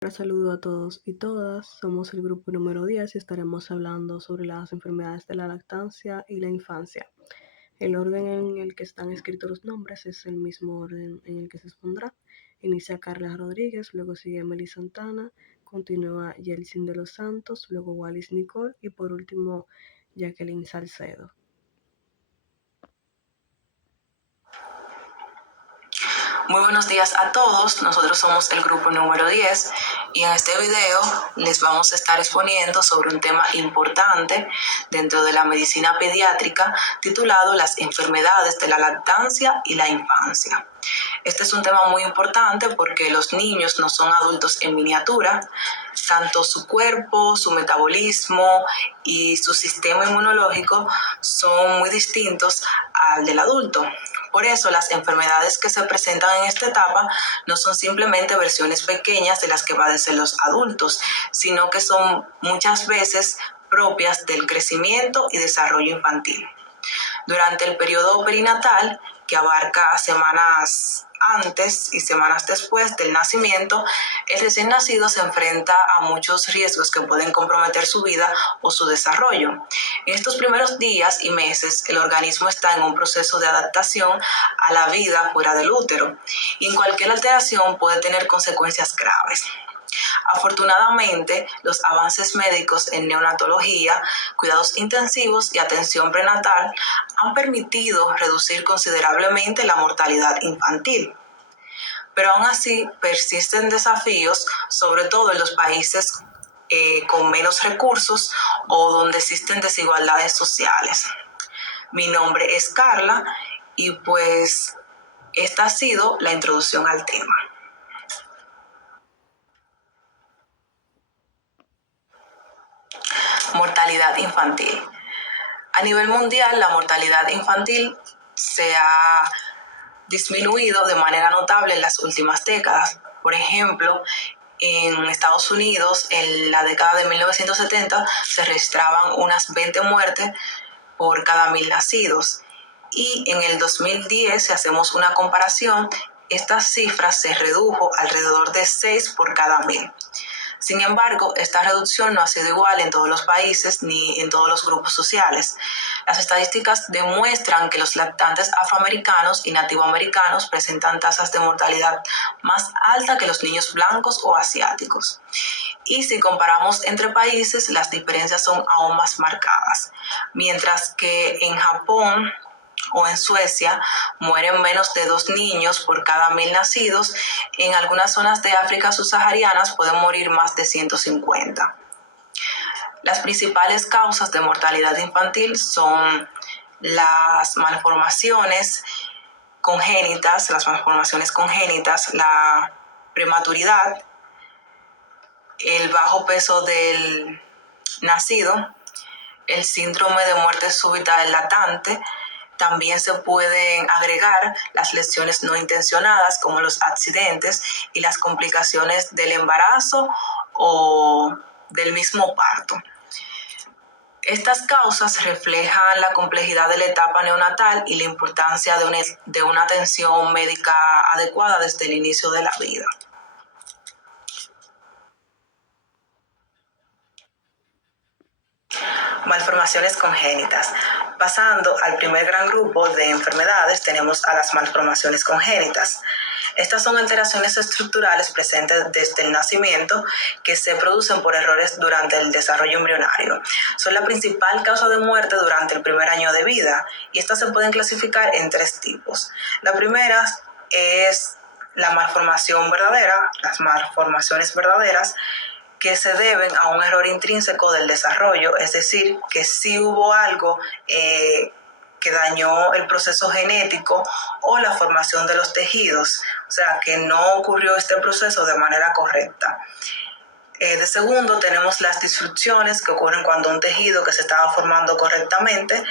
Un saludo a todos y todas. Somos el grupo número 10 y estaremos hablando sobre las enfermedades de la lactancia y la infancia. El orden en el que están escritos los nombres es el mismo orden en el que se expondrá. Inicia Carla Rodríguez, luego sigue Meli Santana, continúa Yeltsin de los Santos, luego Wallis Nicole y por último Jacqueline Salcedo. Muy buenos días a todos, nosotros somos el grupo número 10 y en este video les vamos a estar exponiendo sobre un tema importante dentro de la medicina pediátrica titulado las enfermedades de la lactancia y la infancia. Este es un tema muy importante porque los niños no son adultos en miniatura, tanto su cuerpo, su metabolismo y su sistema inmunológico son muy distintos al del adulto. Por eso las enfermedades que se presentan en esta etapa no son simplemente versiones pequeñas de las que padecen los adultos, sino que son muchas veces propias del crecimiento y desarrollo infantil. Durante el periodo perinatal, que abarca semanas antes y semanas después del nacimiento, el recién nacido se enfrenta a muchos riesgos que pueden comprometer su vida o su desarrollo. En estos primeros días y meses, el organismo está en un proceso de adaptación a la vida fuera del útero y cualquier alteración puede tener consecuencias graves. Afortunadamente, los avances médicos en neonatología, cuidados intensivos y atención prenatal han permitido reducir considerablemente la mortalidad infantil. Pero aún así persisten desafíos, sobre todo en los países con menos recursos o donde existen desigualdades sociales. Mi nombre es Carla y pues esta ha sido la introducción al tema. Mortalidad infantil. A nivel mundial, la mortalidad infantil se ha disminuido de manera notable en las últimas décadas. Por ejemplo, en Estados Unidos, en la década de 1970, se registraban unas 20 muertes por cada 1,000 nacidos. Y en el 2010, si hacemos una comparación, esta cifra se redujo alrededor de 6 por cada 1,000. Sin embargo, esta reducción no ha sido igual en todos los países ni en todos los grupos sociales. Las estadísticas demuestran que los lactantes afroamericanos y nativoamericanos presentan tasas de mortalidad más altas que los niños blancos o asiáticos. Y si comparamos entre países, las diferencias son aún más marcadas. Mientras que en Japón o en Suecia mueren menos de 2 niños por cada 1,000 nacidos, en algunas zonas de África subsaharianas pueden morir más de 150. Las principales causas de mortalidad infantil son las malformaciones congénitas, la prematuridad, el bajo peso del nacido, el síndrome de muerte súbita del lactante. También se pueden agregar las lesiones no intencionadas como los accidentes y las complicaciones del embarazo o del mismo parto. Estas causas reflejan la complejidad de la etapa neonatal y la importancia de una atención médica adecuada desde el inicio de la vida. Malformaciones congénitas. Pasando al primer gran grupo de enfermedades, tenemos a las malformaciones congénitas. Estas son alteraciones estructurales presentes desde el nacimiento que se producen por errores durante el desarrollo embrionario. Son la principal causa de muerte durante el primer año de vida y estas se pueden clasificar en 3 tipos. La primera es la malformación verdadera, las malformaciones verdaderas, que se deben a un error intrínseco del desarrollo, es decir, que sí hubo algo que dañó el proceso genético o la formación de los tejidos, o sea, que no ocurrió este proceso de manera correcta. De segundo, tenemos las disrupciones que ocurren cuando un tejido que se estaba formando correctamente,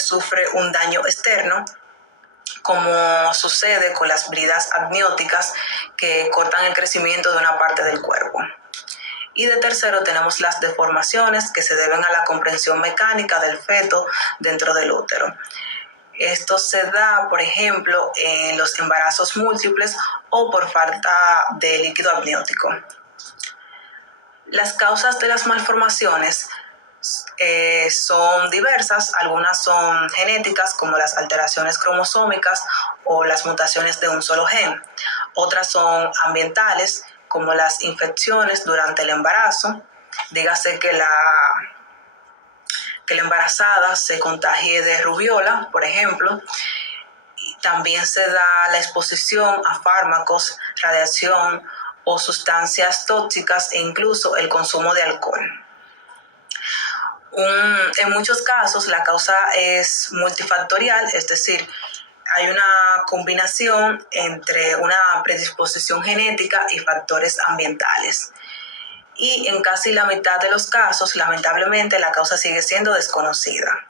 sufre un daño externo, como sucede con las bridas amnióticas que cortan el crecimiento de una parte del cuerpo. Y de tercero tenemos las deformaciones que se deben a la comprensión mecánica del feto dentro del útero. Esto se da, por ejemplo, en los embarazos múltiples o por falta de líquido amniótico. Las causas de las malformaciones son diversas, algunas son genéticas como las alteraciones cromosómicas o las mutaciones de un solo gen, otras son ambientales como las infecciones durante el embarazo, dígase que la embarazada se contagie de rubiola, por ejemplo, y también se da la exposición a fármacos, radiación o sustancias tóxicas e incluso el consumo de alcohol. En muchos casos la causa es multifactorial, es decir, hay una combinación entre una predisposición genética y factores ambientales. Y en casi la mitad de los casos, lamentablemente, la causa sigue siendo desconocida.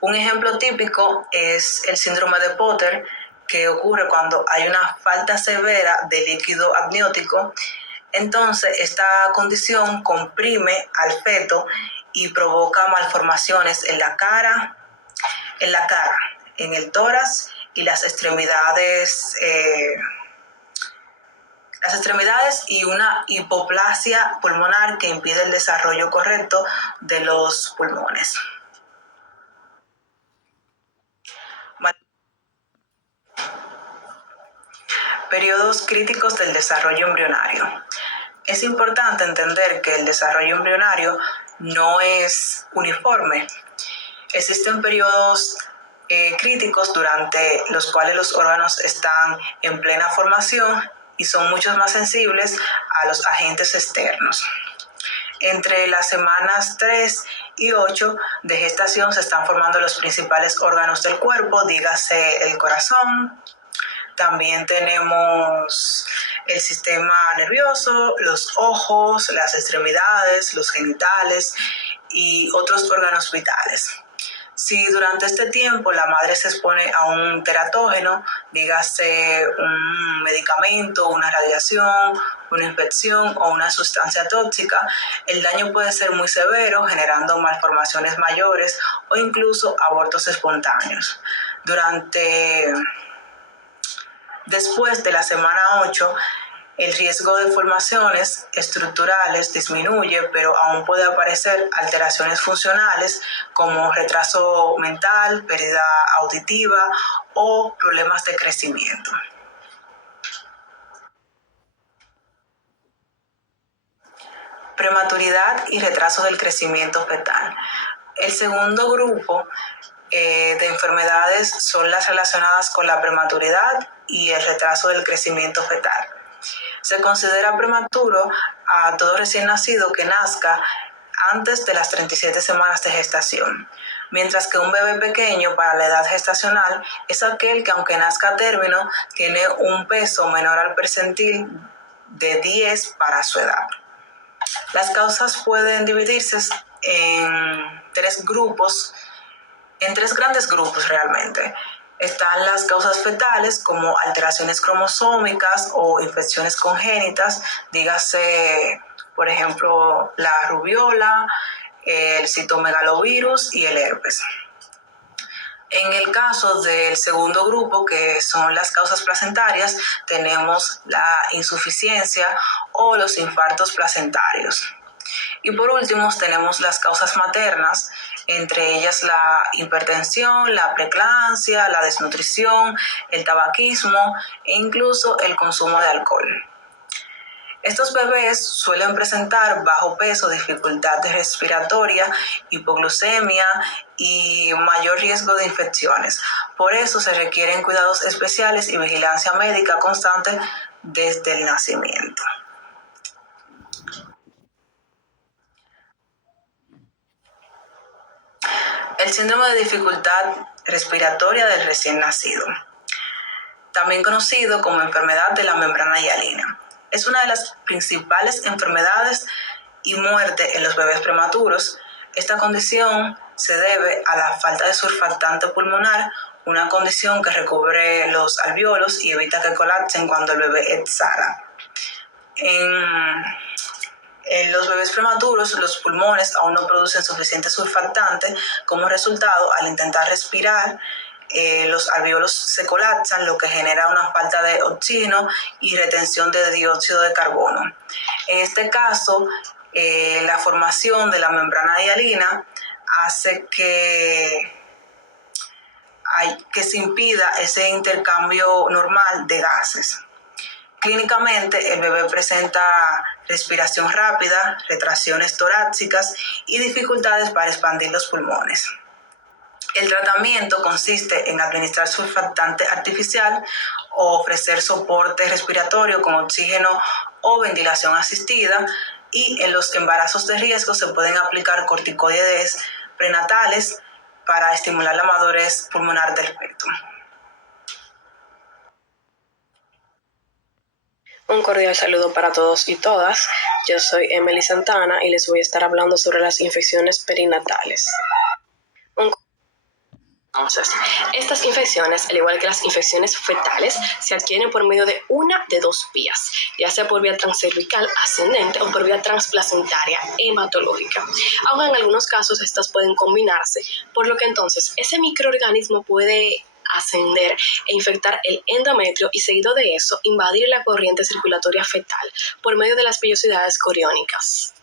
Un ejemplo típico es el síndrome de Potter, que ocurre cuando hay una falta severa de líquido amniótico. Entonces, esta condición comprime al feto y provoca malformaciones en la cara, en el tórax y las extremidades y una hipoplasia pulmonar que impide el desarrollo correcto de los pulmones. Periodos críticos del desarrollo embrionario. Es importante entender que el desarrollo embrionario no es uniforme. Existen periodos críticos durante los cuales los órganos están en plena formación y son mucho más sensibles a los agentes externos. Entre las semanas 3 y 8 de gestación se están formando los principales órganos del cuerpo, dígase el corazón. También tenemos el sistema nervioso, los ojos, las extremidades, los genitales y otros órganos vitales. Si durante este tiempo la madre se expone a un teratógeno, dígase un medicamento, una radiación, una infección o una sustancia tóxica, el daño puede ser muy severo, generando malformaciones mayores o incluso abortos espontáneos. Después de la semana 8, el riesgo de formaciones estructurales disminuye, pero aún puede aparecer alteraciones funcionales como retraso mental, pérdida auditiva o problemas de crecimiento. Prematuridad y retraso del crecimiento fetal. El segundo grupo de enfermedades son las relacionadas con la prematuridad y el retraso del crecimiento fetal. Se considera prematuro a todo recién nacido que nazca antes de las 37 semanas de gestación, mientras que un bebé pequeño para la edad gestacional es aquel que, aunque nazca a término, tiene un peso menor al percentil de 10 para su edad. Las causas pueden dividirse en tres grandes grupos realmente. Están las causas fetales como alteraciones cromosómicas o infecciones congénitas, dígase, por ejemplo, la rubiola, el citomegalovirus y el herpes. En el caso del segundo grupo, que son las causas placentarias, tenemos la insuficiencia o los infartos placentarios. Y por último tenemos las causas maternas, entre ellas la hipertensión, la preeclampsia, la desnutrición, el tabaquismo e incluso el consumo de alcohol. Estos bebés suelen presentar bajo peso, dificultad respiratoria, hipoglucemia y mayor riesgo de infecciones. Por eso se requieren cuidados especiales y vigilancia médica constante desde el nacimiento. El síndrome de dificultad respiratoria del recién nacido, también conocido como enfermedad de la membrana hialina, es una de las principales enfermedades y muerte en los bebés prematuros. Esta condición se debe a la falta de surfactante pulmonar, una condición que recubre los alvéolos y evita que colapsen cuando el bebé exhala. En los bebés prematuros, los pulmones aún no producen suficiente surfactante. Como resultado, al intentar respirar, los alvéolos se colapsan, lo que genera una falta de oxígeno y retención de dióxido de carbono. En este caso, la formación de la membrana hialina hace que se impida ese intercambio normal de gases. Clínicamente, el bebé presenta respiración rápida, retracciones torácicas y dificultades para expandir los pulmones. El tratamiento consiste en administrar surfactante artificial o ofrecer soporte respiratorio con oxígeno o ventilación asistida, y en los embarazos de riesgo se pueden aplicar corticoides prenatales para estimular la madurez pulmonar del feto. Un cordial saludo para todos y todas. Yo soy Emily Santana y les voy a estar hablando sobre las infecciones perinatales. Entonces, estas infecciones, al igual que las infecciones fetales, se adquieren por medio de una de dos vías, ya sea por vía transcervical ascendente o por vía transplacentaria hematológica. Aunque en algunos casos estas pueden combinarse, por lo que entonces ese microorganismo puede ascender e infectar el endometrio y, seguido de eso, invadir la corriente circulatoria fetal por medio de las vellosidades coriónicas.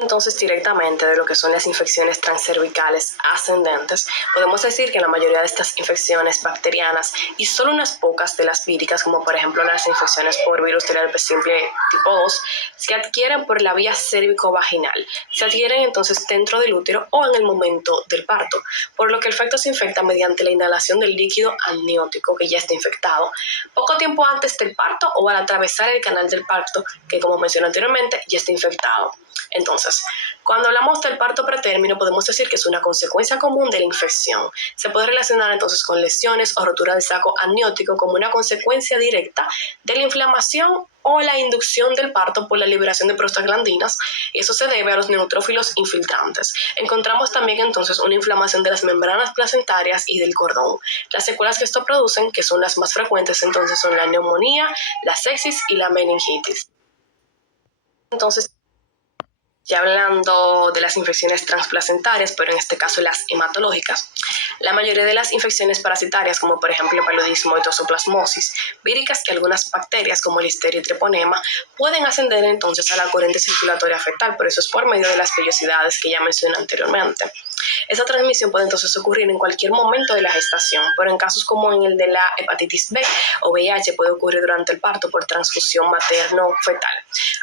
Entonces, directamente de lo que son las infecciones transcervicales ascendentes, podemos decir que la mayoría de estas infecciones bacterianas y solo unas pocas de las víricas, como por ejemplo las infecciones por virus del herpes simple tipo 2, se adquieren por la vía cérvico-vaginal. Se adquieren entonces dentro del útero o en el momento del parto, por lo que el feto se infecta mediante la inhalación del líquido amniótico que ya está infectado, poco tiempo antes del parto o al atravesar el canal del parto, que como mencioné anteriormente, ya está infectado. Entonces, cuando hablamos del parto pretérmino, podemos decir que es una consecuencia común de la infección. Se puede relacionar entonces con lesiones o rotura del saco amniótico como una consecuencia directa de la inflamación o la inducción del parto por la liberación de prostaglandinas. Eso se debe a los neutrófilos infiltrantes. Encontramos también entonces una inflamación de las membranas placentarias y del cordón. Las secuelas que esto producen, que son las más frecuentes, entonces son la neumonía, la sepsis y la meningitis. Entonces, ya hablando de las infecciones transplacentarias, pero en este caso las hematológicas, la mayoría de las infecciones parasitarias, como por ejemplo el paludismo y toxoplasmosis, víricas y algunas bacterias como Listeria y Treponema, pueden ascender entonces a la corriente circulatoria fetal, por eso es por medio de las vellosidades que ya mencioné anteriormente. Esa transmisión puede entonces ocurrir en cualquier momento de la gestación, pero en casos como en el de la hepatitis B o VIH puede ocurrir durante el parto por transfusión materno-fetal.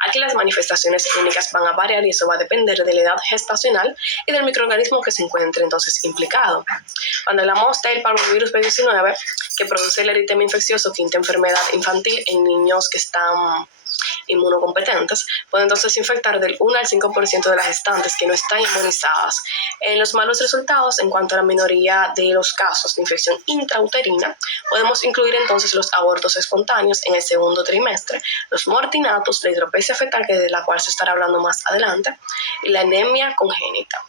Aquí las manifestaciones clínicas van a variar y eso va a depender de la edad gestacional y del microorganismo que se encuentre entonces implicado. Cuando hablamos del parvovirus B19, que produce el eritema infeccioso, quinta enfermedad infantil en niños que están inmunocompetentes, pueden entonces infectar del 1 al 5% de las gestantes que no están inmunizadas. En los malos resultados, en cuanto a la minoría de los casos de infección intrauterina, podemos incluir entonces los abortos espontáneos en el segundo trimestre, los muertinatos, la hidropesia fetal, que de la cual se estará hablando más adelante, y la anemia congénita.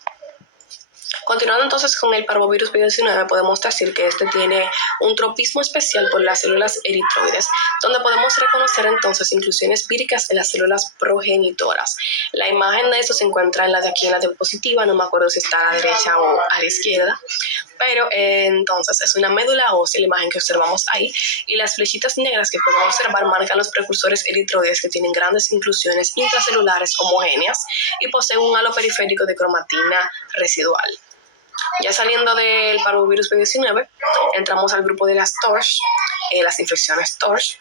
Continuando entonces con el parvovirus B19, podemos decir que este tiene un tropismo especial por las células eritroides, donde podemos reconocer entonces inclusiones víricas en las células progenitoras. La imagen de eso se encuentra en la de aquí, en la diapositiva, no me acuerdo si está a la derecha o a la izquierda, pero entonces es una médula ósea, la imagen que observamos ahí, y las flechitas negras que podemos observar marcan los precursores eritroides que tienen grandes inclusiones intracelulares homogéneas y poseen un halo periférico de cromatina residual. Ya saliendo del parvovirus B19, entramos al grupo de las TORCH, las infecciones TORCH,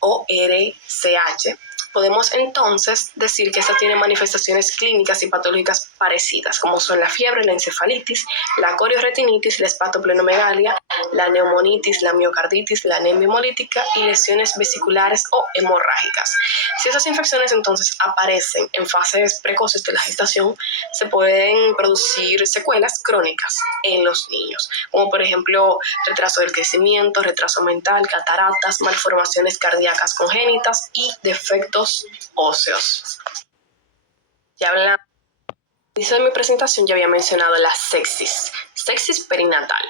TORCH. Podemos entonces decir que esta tiene manifestaciones clínicas y patológicas parecidas, como son la fiebre, la encefalitis, la corioretinitis, la hepatoplenomegalia, la neumonitis, la miocarditis, la anemia hemolítica y lesiones vesiculares o hemorrágicas. Si esas infecciones entonces aparecen en fases precoces de la gestación, se pueden producir secuelas crónicas en los niños, como por ejemplo retraso del crecimiento, retraso mental, cataratas, malformaciones cardíacas congénitas y defectos óseos. Ya hablando al inicio de mi presentación ya había mencionado la sepsis perinatal.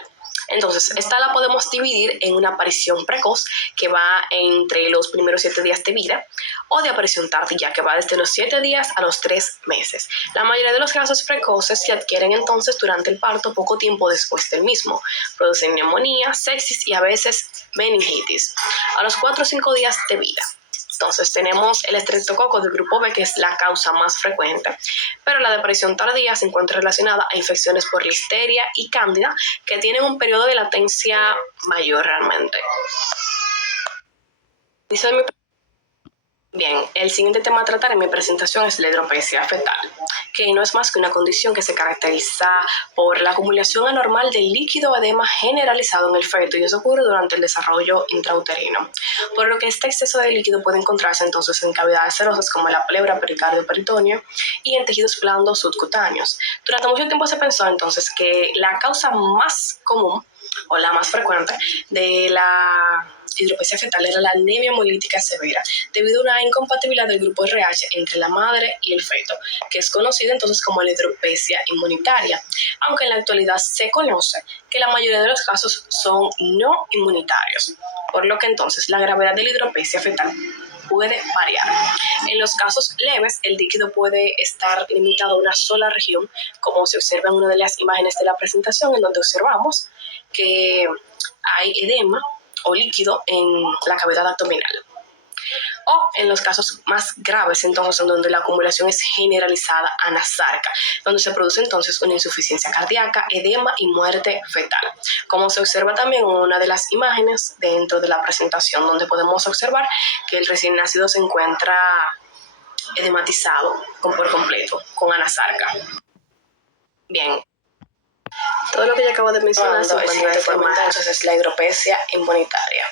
Entonces, esta la podemos dividir en una aparición precoz, que va entre los primeros 7 días de vida, o de aparición tardía, que va desde los 7 días a los 3 meses. La mayoría de los casos precoces se adquieren entonces durante el parto poco tiempo después del mismo. Producen neumonía, sepsis y a veces meningitis a los 4 o 5 días de vida. Entonces tenemos el estreptococo del grupo B, que es la causa más frecuente, pero la aparición tardía se encuentra relacionada a infecciones por listeria y cándida, que tienen un periodo de latencia mayor realmente. Bien, el siguiente tema a tratar en mi presentación es la hidropesia fetal, que no es más que una condición que se caracteriza por la acumulación anormal de líquido o edema generalizado en el feto, y eso ocurre durante el desarrollo intrauterino, por lo que este exceso de líquido puede encontrarse entonces en cavidades serosas como la pleura, pericardio, peritoneo y en tejidos blandos subcutáneos. Durante mucho tiempo se pensó entonces que la causa más común o la más frecuente de la hidropesia fetal era la anemia hemolítica severa, debido a una incompatibilidad del grupo RH entre la madre y el feto, que es conocida entonces como la hidropesia inmunitaria, aunque en la actualidad se conoce que la mayoría de los casos son no inmunitarios, por lo que entonces la gravedad de la hidropesia fetal puede variar. En los casos leves, el líquido puede estar limitado a una sola región, como se observa en una de las imágenes de la presentación, en donde observamos que hay edema o líquido en la cavidad abdominal. O en los casos más graves, entonces, en donde la acumulación es generalizada, anasarca, donde se produce entonces una insuficiencia cardíaca, edema y muerte fetal, como se observa también en una de las imágenes dentro de la presentación, donde podemos observar que el recién nacido se encuentra edematizado por completo, con anasarca. Bien, todo lo que yo acabo de mencionar se encuentra de forma, entonces, es la hidropesia inmunitaria,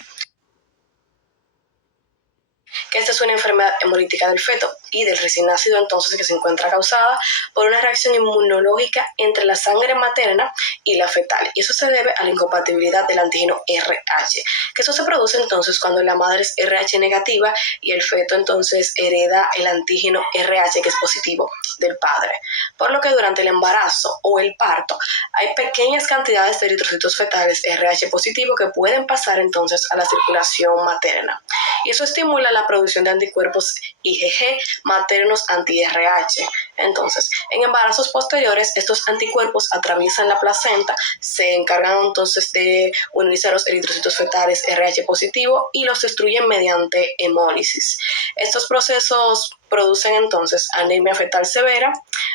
que esta es una enfermedad hemolítica del feto y del recién nacido, entonces, que se encuentra causada por una reacción inmunológica entre la sangre materna y la fetal, y eso se debe a la incompatibilidad del antígeno RH, que eso se produce entonces cuando la madre es RH negativa y el feto entonces hereda el antígeno RH, que es positivo, del padre, por lo que durante el embarazo o el parto hay pequeñas cantidades de eritrocitos fetales RH positivo que pueden pasar entonces a la circulación materna, y eso estimula la producción de anticuerpos IgG maternos anti-RH. Entonces, en embarazos posteriores, estos anticuerpos atraviesan la placenta, se encargan entonces de unirse a los eritrocitos fetales RH positivo y los destruyen mediante hemólisis. Estos procesos producen entonces anemia fetal severa,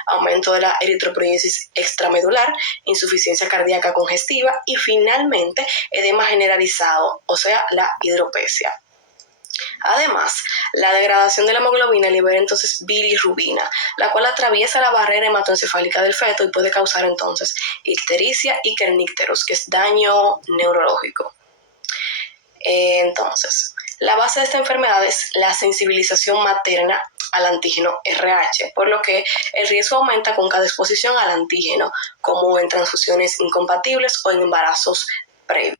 aumento de la eritropoiesis extramedular, insuficiencia cardíaca congestiva y finalmente edema generalizado, o sea, la hidropesia. Además, la degradación de la hemoglobina libera entonces bilirrubina, la cual atraviesa la barrera hematoencefálica del feto y puede causar entonces ictericia y kernícteros, que es daño neurológico. Entonces, la base de esta enfermedad es la sensibilización materna al antígeno RH, por lo que el riesgo aumenta con cada exposición al antígeno, como en transfusiones incompatibles o en embarazos previos.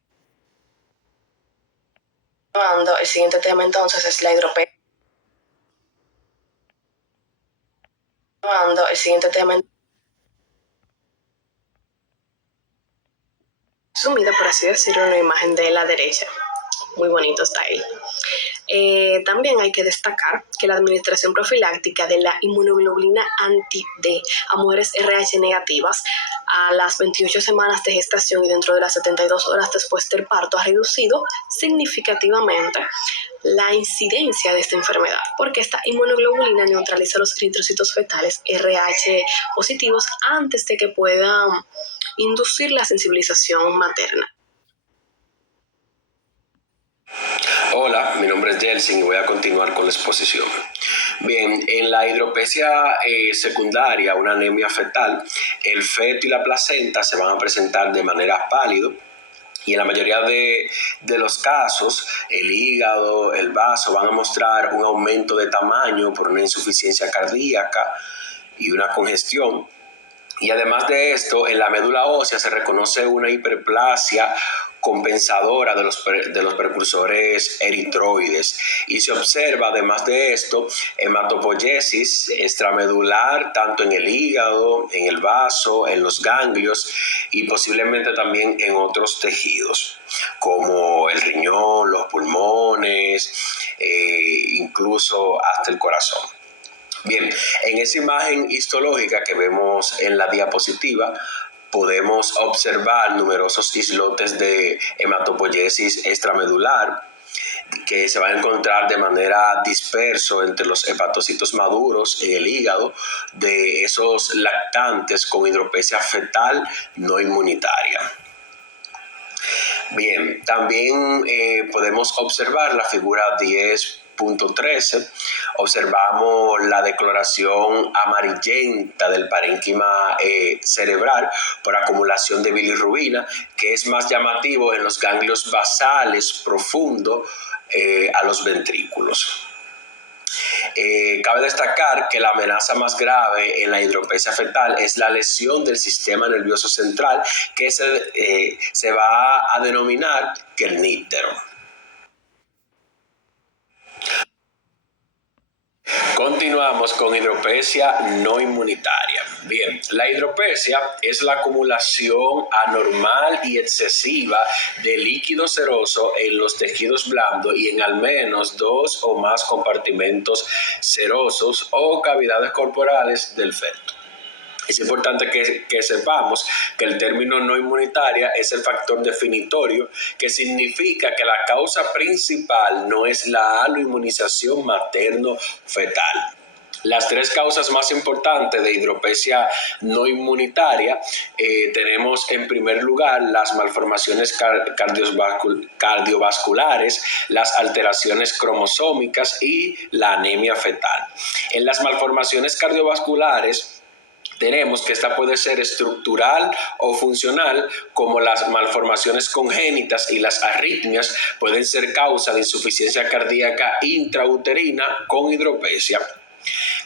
El siguiente tema entonces es la hidropesia. El siguiente tema sumida, por así decirlo, en la imagen de la derecha. Muy bonito está ahí. También hay que destacar que la administración profiláctica de la inmunoglobulina anti-D a mujeres RH negativas a las 28 semanas de gestación y dentro de las 72 horas después del parto ha reducido significativamente la incidencia de esta enfermedad, porque esta inmunoglobulina neutraliza los eritrocitos fetales RH positivos antes de que puedan inducir la sensibilización materna. Hola, mi nombre es Jelsin y voy a continuar con la exposición. Bien, en la hidropesia secundaria, una anemia fetal, el feto y la placenta se van a presentar de manera pálida y en la mayoría de los casos el hígado, el vaso van a mostrar un aumento de tamaño por una insuficiencia cardíaca y una congestión. Y además de esto, en la médula ósea se reconoce una hiperplasia compensadora de los precursores eritroides, y se observa además de esto hematopoiesis extramedular tanto en el hígado, en el vaso, en los ganglios y posiblemente también en otros tejidos como el riñón, los pulmones, incluso hasta el corazón. Bien, en esa imagen histológica que vemos en la diapositiva podemos observar numerosos islotes de hematopoiesis extramedular que se van a encontrar de manera disperso entre los hepatocitos maduros en el hígado de esos lactantes con hidropesia fetal no inmunitaria. Bien, también podemos observar la figura 10.13. Observamos la decoloración amarillenta del parénquima cerebral por acumulación de bilirrubina, que es más llamativo en los ganglios basales profundos a los ventrículos. Cabe destacar que la amenaza más grave en la hidropesia fetal es la lesión del sistema nervioso central, que se va a denominar quelníctero. Continuamos con hidropesia no inmunitaria. Bien, la hidropesia es la acumulación anormal y excesiva de líquido seroso en los tejidos blandos y en al menos 2 o más compartimentos serosos o cavidades corporales del feto. Es importante que sepamos que el término no inmunitaria es el factor definitorio, que significa que la causa principal no es la aloinmunización materno-fetal. Las tres causas más importantes de hidropesia no inmunitaria tenemos en primer lugar las malformaciones cardiovasculares, las alteraciones cromosómicas y la anemia fetal. En las malformaciones cardiovasculares tenemos que esta puede ser estructural o funcional, como las malformaciones congénitas y las arritmias pueden ser causa de insuficiencia cardíaca intrauterina con hidropesia.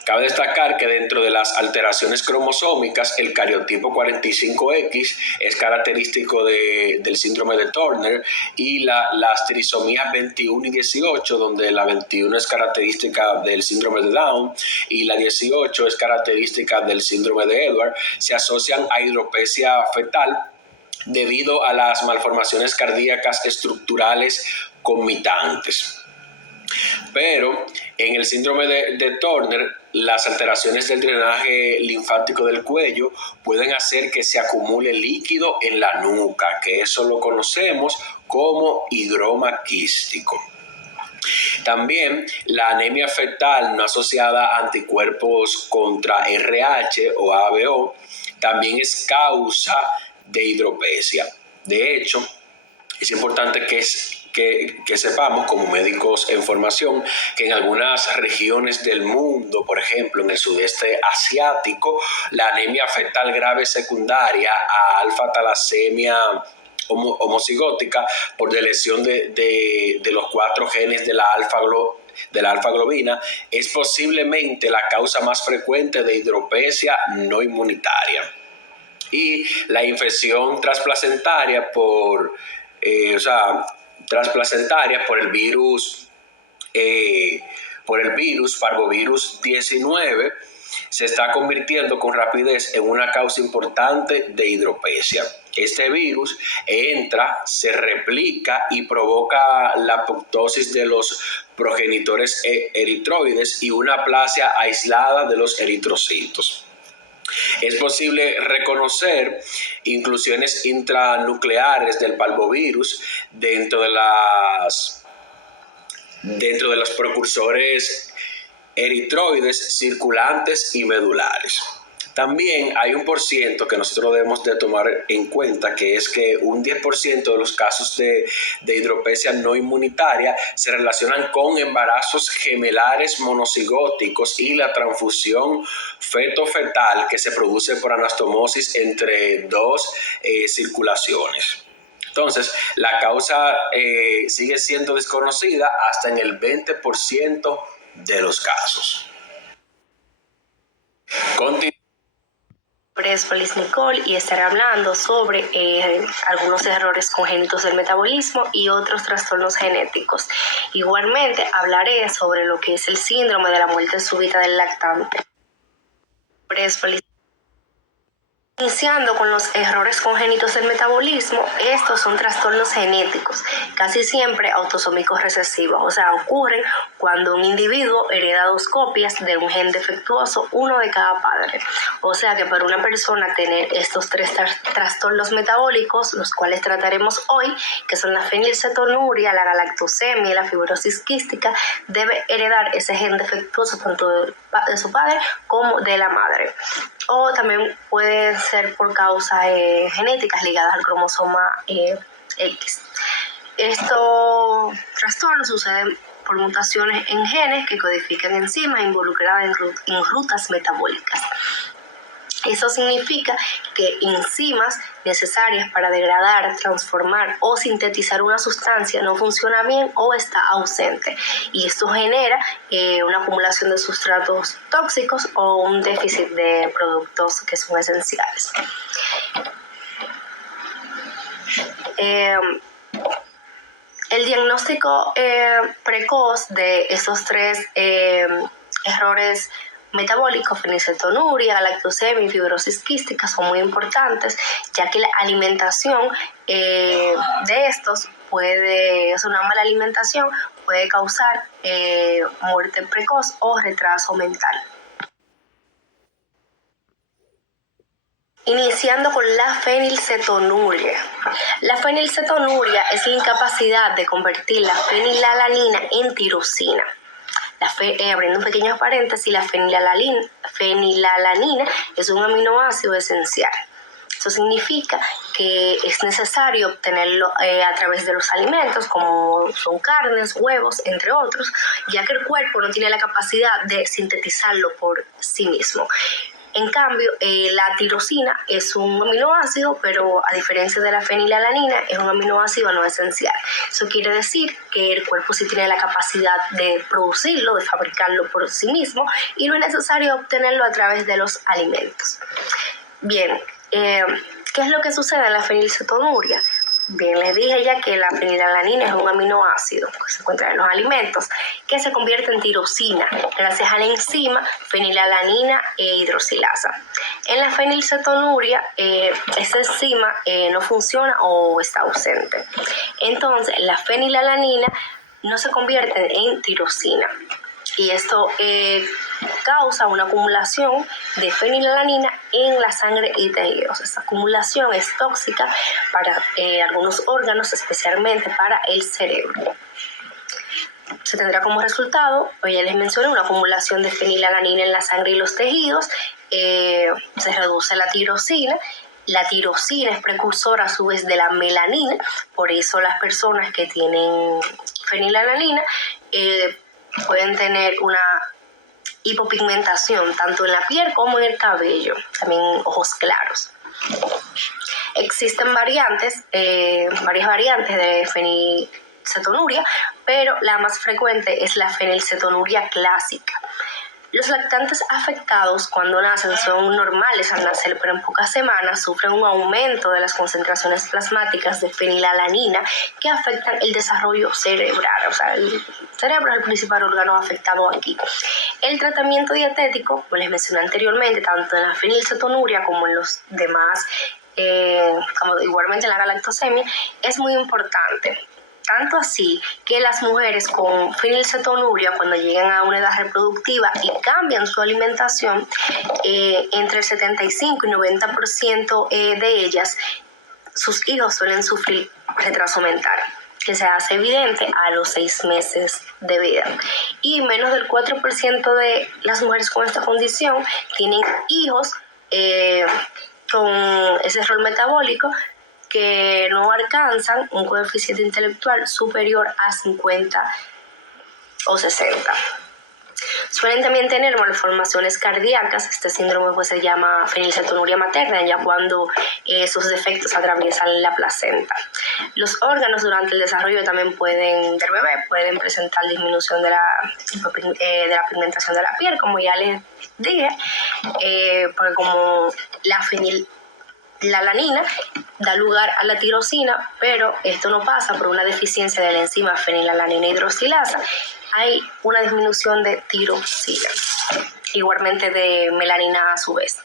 Cabe destacar que dentro de las alteraciones cromosómicas, el cariotipo 45X es característico del síndrome de Turner y las trisomías 21 y 18, donde la 21 es característica del síndrome de Down y la 18 es característica del síndrome de Edwards, se asocian a hidropesia fetal debido a las malformaciones cardíacas estructurales concomitantes. Pero en el síndrome de Turner, las alteraciones del drenaje linfático del cuello pueden hacer que se acumule líquido en la nuca, que eso lo conocemos como hidroma quístico. También la anemia fetal no asociada a anticuerpos contra RH o ABO también es causa de hidropesia. De hecho, es importante que sepamos como médicos en formación que en algunas regiones del mundo, por ejemplo en el sudeste asiático, la anemia fetal grave secundaria a alfa-talasemia homocigótica por lesión de los 4 genes de la alfa-globina es posiblemente la causa más frecuente de hidropesia no inmunitaria. Y la infección transplacentaria por el virus parvovirus 19 se está convirtiendo con rapidez en una causa importante de hidropesia. Este virus entra, se replica y provoca la apoptosis de los progenitores eritroides y una aplasia aislada de los eritrocitos. Es posible reconocer inclusiones intranucleares del parvovirus dentro de los precursores eritroides circulantes y medulares. También hay un % que nosotros debemos de tomar en cuenta, que es que un 10% de los casos de hidropesia no inmunitaria se relacionan con embarazos gemelares monocigóticos y la transfusión feto-fetal que se produce por anastomosis entre 2 circulaciones. Entonces, la causa sigue siendo desconocida hasta en el 20% de los casos. Es Feliz Nicole y estaré hablando sobre algunos errores congénitos del metabolismo y otros trastornos genéticos. Igualmente hablaré sobre lo que es el síndrome de la muerte súbita del lactante. Iniciando con los errores congénitos del metabolismo, estos son trastornos genéticos, casi siempre autosómicos recesivos, o sea, ocurren cuando un individuo hereda 2 copias de un gen defectuoso, uno de cada padre. O sea que para una persona tener estos 3 trastornos metabólicos, los cuales trataremos hoy, que son la fenilcetonuria, la galactosemia y la fibrosis quística, debe heredar ese gen defectuoso tanto de su padre como de la madre. O también puede ser por causas genéticas ligadas al cromosoma X. Estos trastornos suceden por mutaciones en genes que codifican enzimas involucradas en rutas metabólicas. Eso significa que enzimas necesarias para degradar, transformar o sintetizar una sustancia no funciona bien o está ausente. Y esto genera una acumulación de sustratos tóxicos o un déficit de productos que son esenciales. El diagnóstico precoz de estos 3 errores metabólicos, fenilcetonuria, galactosemia y fibrosis quística, son muy importantes, ya que la alimentación de estos una mala alimentación puede causar muerte precoz o retraso mental. Iniciando con la fenilcetonuria. La fenilcetonuria es la incapacidad de convertir la fenilalanina en tirosina. Abriendo un pequeño paréntesis, la fenilalanina es un aminoácido esencial. Eso significa que es necesario obtenerlo a través de los alimentos, como son carnes, huevos, entre otros, ya que el cuerpo no tiene la capacidad de sintetizarlo por sí mismo. En cambio, la tirosina es un aminoácido, pero a diferencia de la fenilalanina, es un aminoácido no esencial. Eso quiere decir que el cuerpo sí tiene la capacidad de producirlo, de fabricarlo por sí mismo, y no es necesario obtenerlo a través de los alimentos. Bien, ¿qué es lo que sucede en la fenilcetonuria? Bien, les dije ya que la fenilalanina es un aminoácido que se encuentra en los alimentos que se convierte en tirosina gracias a la enzima fenilalanina e hidroxilasa. En la fenilcetonuria, esa enzima no funciona o está ausente. Entonces, la fenilalanina no se convierte en tirosina. Y esto causa una acumulación de fenilalanina en la sangre y tejidos. Esta acumulación es tóxica para algunos órganos, especialmente para el cerebro. Se tendrá como resultado, ya les mencioné, una acumulación de fenilalanina en la sangre y los tejidos, se reduce la tirosina. La tirosina es precursora a su vez de la melanina, por eso las personas que tienen fenilalanina pueden tener una hipopigmentación tanto en la piel como en el cabello, también ojos claros. Existen varias variantes de fenilcetonuria, pero la más frecuente es la fenilcetonuria clásica. Los lactantes afectados cuando nacen son normales al nacer, pero en pocas semanas sufren un aumento de las concentraciones plasmáticas de fenilalanina que afectan el desarrollo cerebral. O sea, el cerebro es el principal órgano afectado aquí. El tratamiento dietético, como les mencioné anteriormente, tanto en la fenilcetonuria como en los demás, como igualmente en la galactosemia, es muy importante. Tanto así que las mujeres con fenilcetonuria, cuando llegan a una edad reproductiva y cambian su alimentación, entre el 75 y 90% de ellas, sus hijos suelen sufrir retraso mental, que se hace evidente a los 6 meses de vida. Y menos del 4% de las mujeres con esta condición tienen hijos con ese error metabólico que no alcanzan un coeficiente intelectual superior a 50 o 60. Suelen también tener malformaciones cardíacas. Este síndrome pues se llama fenilcetonuria materna, ya cuando sus defectos atraviesan la placenta. Los órganos durante el desarrollo también del bebé pueden presentar disminución de la pigmentación de la piel, como ya les dije, porque como la alanina da lugar a la tirosina, pero esto no pasa por una deficiencia de la enzima fenilalanina hidroxilasa. Hay una disminución de tirosina, igualmente de melanina a su vez.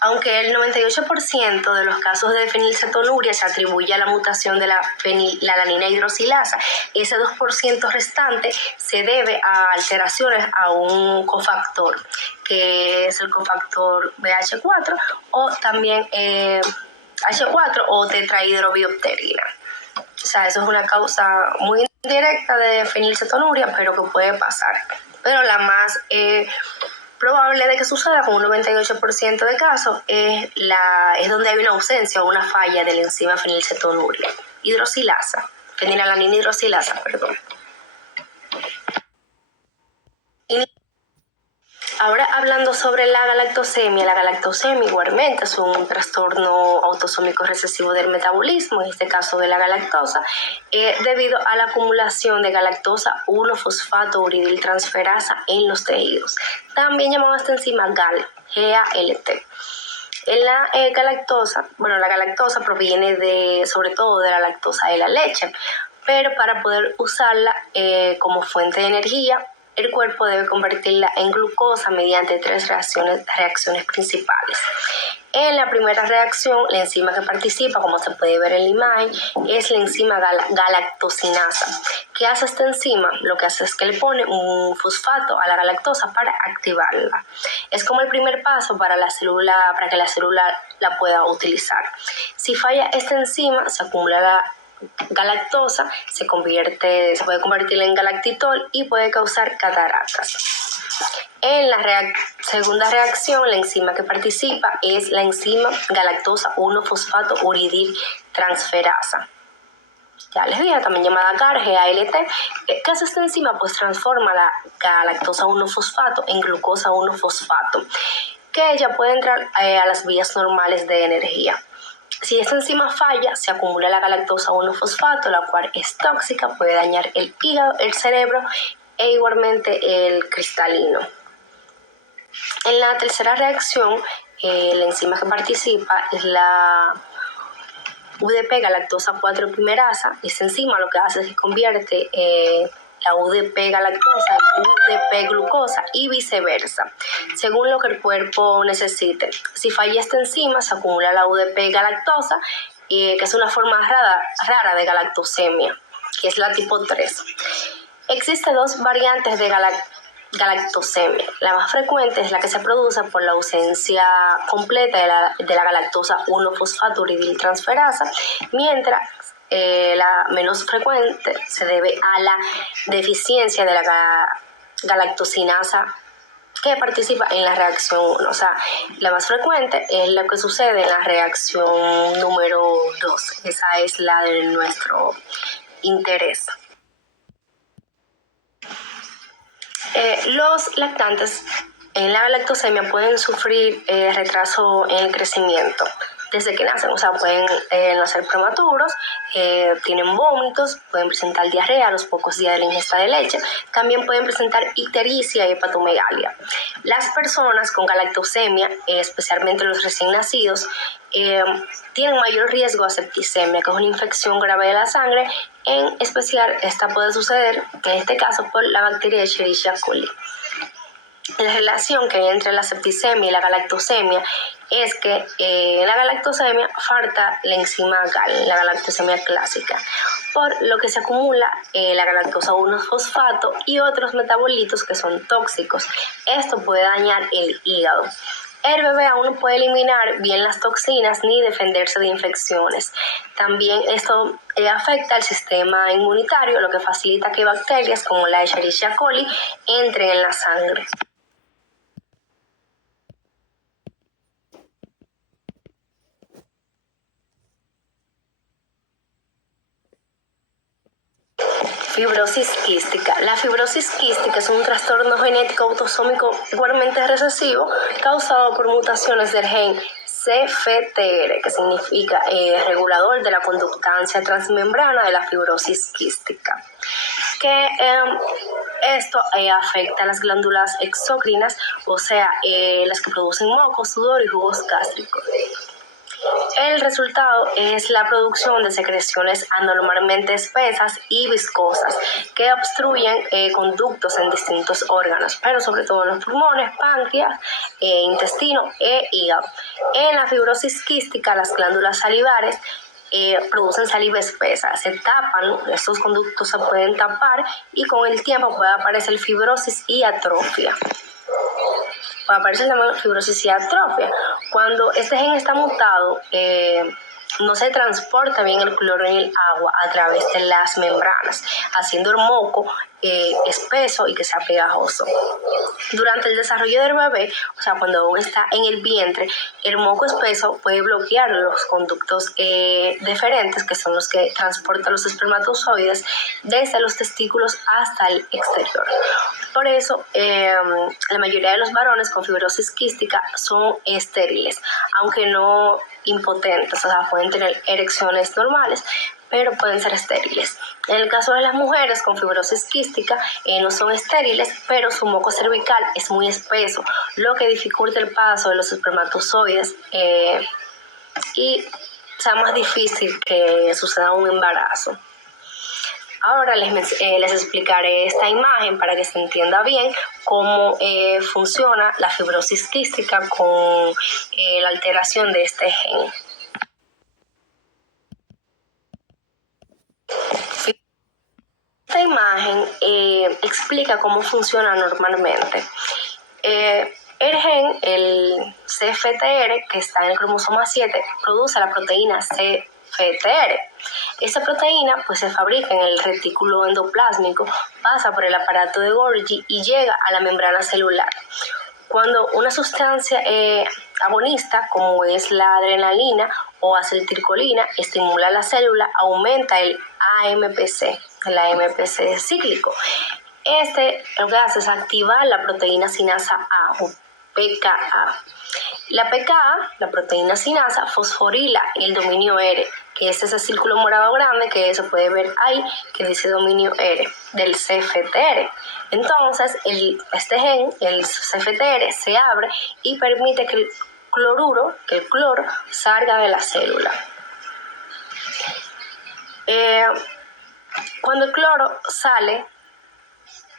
Aunque el 98% de los casos de fenilcetonuria se atribuye a la mutación de la fenilalanina hidroxilasa, ese 2% restante se debe a alteraciones a un cofactor, que es el cofactor BH4 o también H4 o tetrahidrobiopterina. O sea, eso es una causa muy indirecta de fenilcetonuria, pero que puede pasar. Pero la más probable de que suceda, con un 98% de casos, es donde hay una ausencia o una falla de la enzima fenilcetonuria hidroxilasa, fenilalanina hidroxilasa, perdón. Ahora hablando sobre la galactosemia igualmente es un trastorno autosómico recesivo del metabolismo, en este caso de la galactosa, debido a la acumulación de galactosa 1-fosfato uridiltransferasa en los tejidos, también llamado esta enzima GALT. En la galactosa proviene sobre todo de la lactosa de la leche, pero para poder usarla como fuente de energía, el cuerpo debe convertirla en glucosa mediante 3 reacciones principales. En la primera reacción, la enzima que participa, como se puede ver en la imagen, es la enzima galactosinasa. ¿Qué hace esta enzima? Lo que hace es que le pone un fosfato a la galactosa para activarla. Es como el primer paso para que la célula la pueda utilizar. Si falla esta enzima, se acumula la galactosa, se puede convertir en galactitol y puede causar cataratas. En la segunda reacción, la enzima que participa es la enzima galactosa 1-fosfato uridiltransferasa. Ya les dije, también llamada GALT. ¿Qué hace esta enzima? Pues transforma la galactosa 1-fosfato en glucosa 1-fosfato, que ella puede entrar a las vías normales de energía. Si esta enzima falla, se acumula la galactosa 1-fosfato, la cual es tóxica, puede dañar el hígado, el cerebro e igualmente el cristalino. En la tercera reacción, la enzima que participa es la UDP galactosa 4 primerasa. Esta enzima lo que hace es que convierte la UDP galactosa en UDP glucosa y viceversa, según lo que el cuerpo necesite. Si falla esta enzima, se acumula la UDP galactosa, que es una forma rara de galactosemia, que es la tipo 3. Existen 2 variantes de galactosemia. La más frecuente es la que se produce por la ausencia completa de la galactosa 1-fosfato uridiltransferasa, mientras la menos frecuente se debe a la deficiencia de la galactosinasa que participa en la reacción 1. O sea, la más frecuente es lo que sucede en la reacción número 2. Esa es la de nuestro interés. Los lactantes en la galactosemia pueden sufrir retraso en el crecimiento desde que nacen, o sea, pueden nacer prematuros, tienen vómitos, pueden presentar diarrea a los pocos días de la ingesta de leche, también pueden presentar ictericia y hepatomegalia. Las personas con galactosemia, especialmente los recién nacidos, tienen mayor riesgo a septicemia, que es una infección grave de la sangre. En especial, esta puede suceder, en este caso, por la bacteria Escherichia coli. La relación que hay entre la septicemia y la galactosemia es que en la galactosemia falta la enzima GAL, la galactosemia clásica, por lo que se acumula la galactosa 1-fosfato y otros metabolitos que son tóxicos. Esto puede dañar el hígado. El bebé aún no puede eliminar bien las toxinas ni defenderse de infecciones. También esto afecta al sistema inmunitario, lo que facilita que bacterias como la Escherichia coli entren en la sangre. Fibrosis quística. La fibrosis quística es un trastorno genético autosómico igualmente recesivo causado por mutaciones del gen CFTR, que significa regulador de la conductancia transmembrana de la fibrosis quística. Que esto afecta a las glándulas exócrinas, o sea, las que producen moco, sudor y jugos gástricos. El resultado es la producción de secreciones anormalmente espesas y viscosas que obstruyen conductos en distintos órganos, pero sobre todo en los pulmones, páncreas, intestino e hígado. En la fibrosis quística, las glándulas salivares producen saliva espesa, se tapan, estos conductos se pueden tapar y con el tiempo puede aparecer fibrosis y atrofia. Aparece también fibrosis y atrofia. Cuando este gen está mutado, no se transporta bien el cloro en el agua a través de las membranas, haciendo el moco espeso y que sea pegajoso. Durante el desarrollo del bebé, o sea, cuando aún está en el vientre, el moco espeso puede bloquear los conductos deferentes, que son los que transportan los espermatozoides desde los testículos hasta el exterior. Por eso, la mayoría de los varones con fibrosis quística son estériles, aunque no impotentes, o sea, pueden tener erecciones normales, pero pueden ser estériles. En el caso de las mujeres con fibrosis quística, no son estériles, pero su moco cervical es muy espeso, lo que dificulta el paso de los espermatozoides y sea más difícil que suceda un embarazo. Ahora les explicaré esta imagen para que se entienda bien cómo funciona la fibrosis quística con la alteración de este gen. Esta imagen explica cómo funciona normalmente. El gen, el CFTR, que está en el cromosoma 7, produce la proteína CFTR. Esa proteína pues, se fabrica en el retículo endoplásmico, pasa por el aparato de Golgi y llega a la membrana celular. Cuando una sustancia agonista, como es la adrenalina o acetilcolina, estimula la célula, aumenta el AMPC, el AMPC cíclico. Lo que hace es activar la proteína sinasa A o PKA. La PKA, la proteína sinasa, fosforila el dominio R, que es ese círculo morado grande que se puede ver ahí, que dice dominio R, del CFTR. Entonces, este gen, el CFTR, se abre y permite que el cloro, salga de la célula. Cuando el cloro sale,